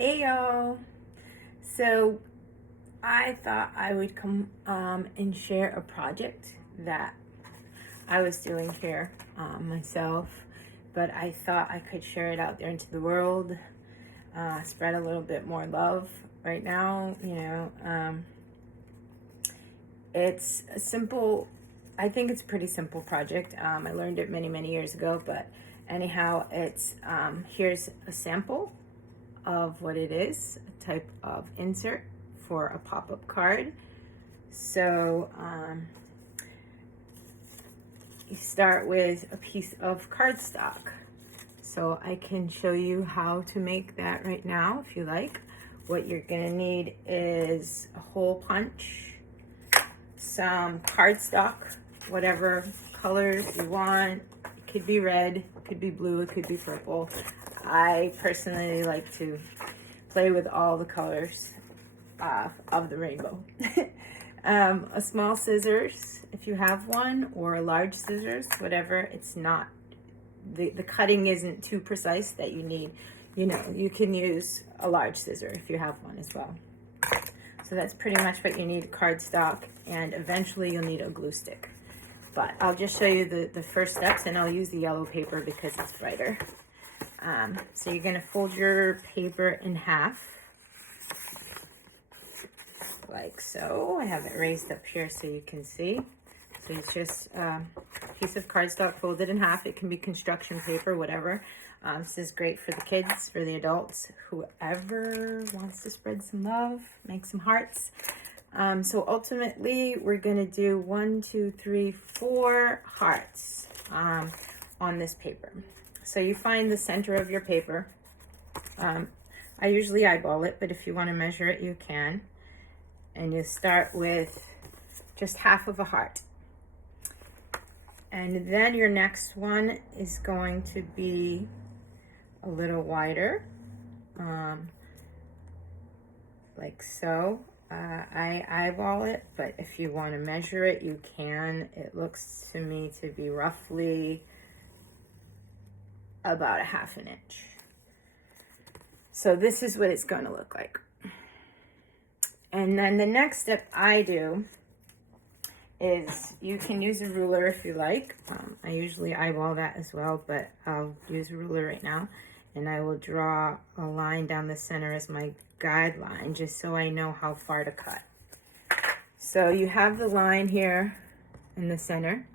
Hey y'all. So I thought I would come and share a project that I was doing here myself, but I thought I could share it out there into the world, spread a little bit more love right now. It's a simple, I think it's a pretty simple project. I learned it many years ago, but anyhow, it's here's a sample of what it is, a type of insert for a pop-up card. So you start with a piece of cardstock. So I can show you how to make that right now if you like. What you're gonna need is a hole punch, some cardstock, whatever color you want. It could be red, it could be blue, it could be purple. I personally like to play with all the colors of the rainbow. A small scissors, if you have one, or a large scissors, whatever. It's not, the cutting isn't too precise that you need. You can use a large scissor if you have one as well. So that's pretty much what you need, cardstock, and eventually you'll need a glue stick. But I'll just show you the first steps, and I'll use the yellow paper because it's brighter. So you're gonna fold your paper in half, like so. I have it raised up here so you can see. So it's just a piece of cardstock folded in half. It can be construction paper, whatever. This is great for the kids, for the adults, whoever wants to spread some love, make some hearts. So ultimately, we're gonna do 1, 2, 3, 4 hearts on this paper. So you find the center of your paper. I usually eyeball it, but if you want to measure it, you can. And you start with just half of a heart. And then your next one is going to be a little wider, like so. I eyeball it, but if you want to measure it, you can. It looks to me to be roughly about 1/2 inch. So this is what it's going to look like. And then the next step I do is, you can use a ruler if you like. I usually eyeball that as well, but I'll use a ruler right now. And I will draw a line down the center as my guideline, just so I know how far to cut. So you have the line here in the center.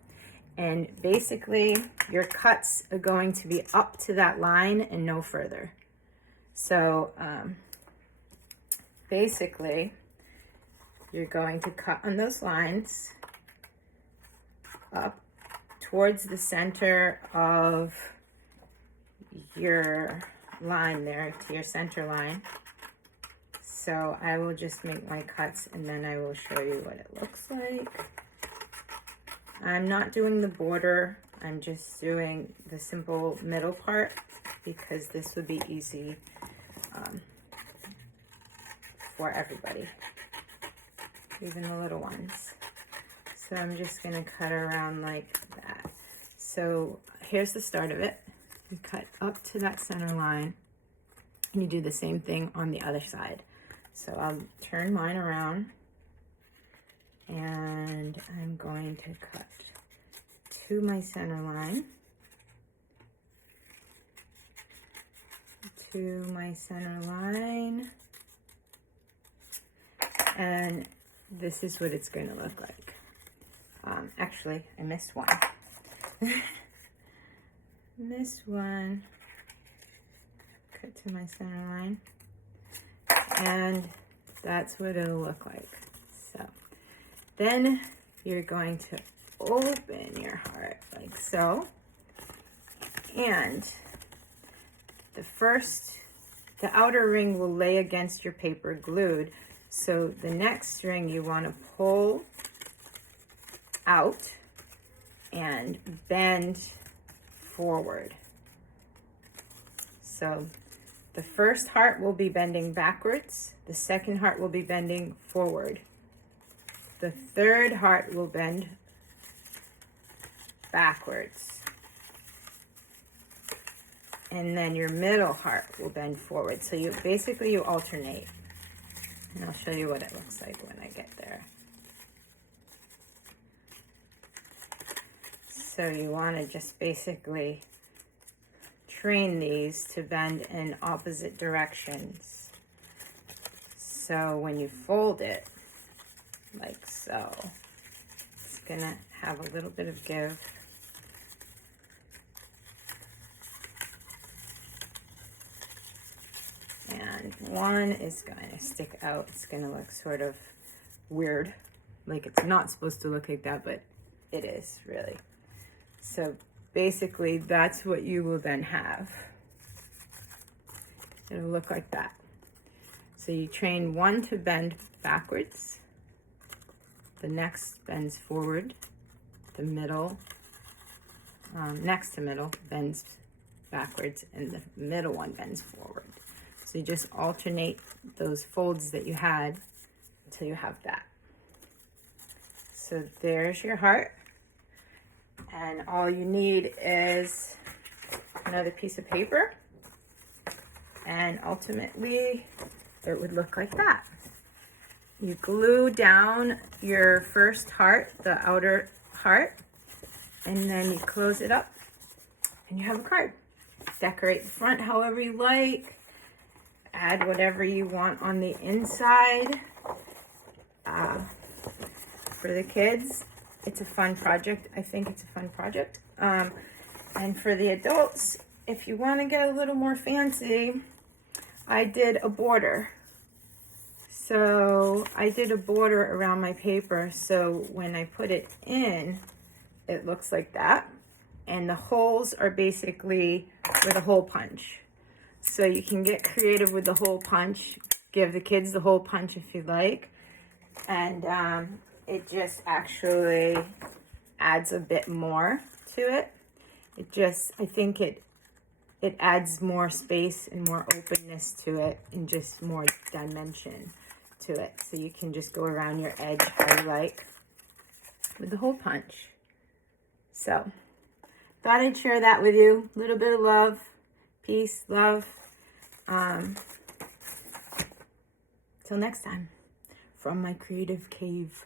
And basically, your cuts are going to be up to that line and no further. So basically, you're going to cut on those lines up towards the center of your line there, to your center line. So I will just make my cuts, and then I will show you what it looks like. I'm not doing the border, I'm just doing the simple middle part because this would be easy for everybody, even the little ones. So I'm just gonna cut around like that. So here's the start of it. You cut up to that center line, and you do the same thing on the other side. So I'll turn mine around, and I'm going to cut to my center line, and this is what it's going to look like. Actually, I missed one. Missed one. Cut to my center line, and that's what it'll look like. So then you're going to open your heart like so, and the outer ring will lay against your paper glued. So the next string you want to pull out and bend forward. So the first heart will be bending backwards, the second heart will be bending forward, the third heart will bend backwards, and then your middle heart will bend forward. So you basically you alternate. And I'll show you what it looks like when I get there. So you want to just basically train these to bend in opposite directions. So when you fold it, like so, it's gonna have a little bit of give. And one is going to stick out. It's going to look sort of weird, like it's not supposed to look like that, but it is really. So basically that's what you will then have. It'll look like that. So you train one to bend backwards, the next bends forward, the middle, next to middle bends backwards, and the middle one bends forward. So you just alternate those folds that you had until you have that. So there's your heart. And all you need is another piece of paper. And ultimately, it would look like that. You glue down your first heart, the outer heart, and then you close it up, and you have a card. Decorate the front however you like. Add whatever you want on the inside. For the kids, it's a fun project. I think it's a fun project. And for the adults, if you want to get a little more fancy, I did a border. So I did a border around my paper. So when I put it in, it looks like that. And the holes are basically with a hole punch. So you can get creative with the hole punch. Give the kids the hole punch if you like. And it just actually adds a bit more to it. It just, I think it adds more space and more openness to it and just more dimension to it. So you can just go around your edge how you like with the hole punch. So thought I'd share that with you. A little bit of love, peace, love. Till next time, from my creative cave.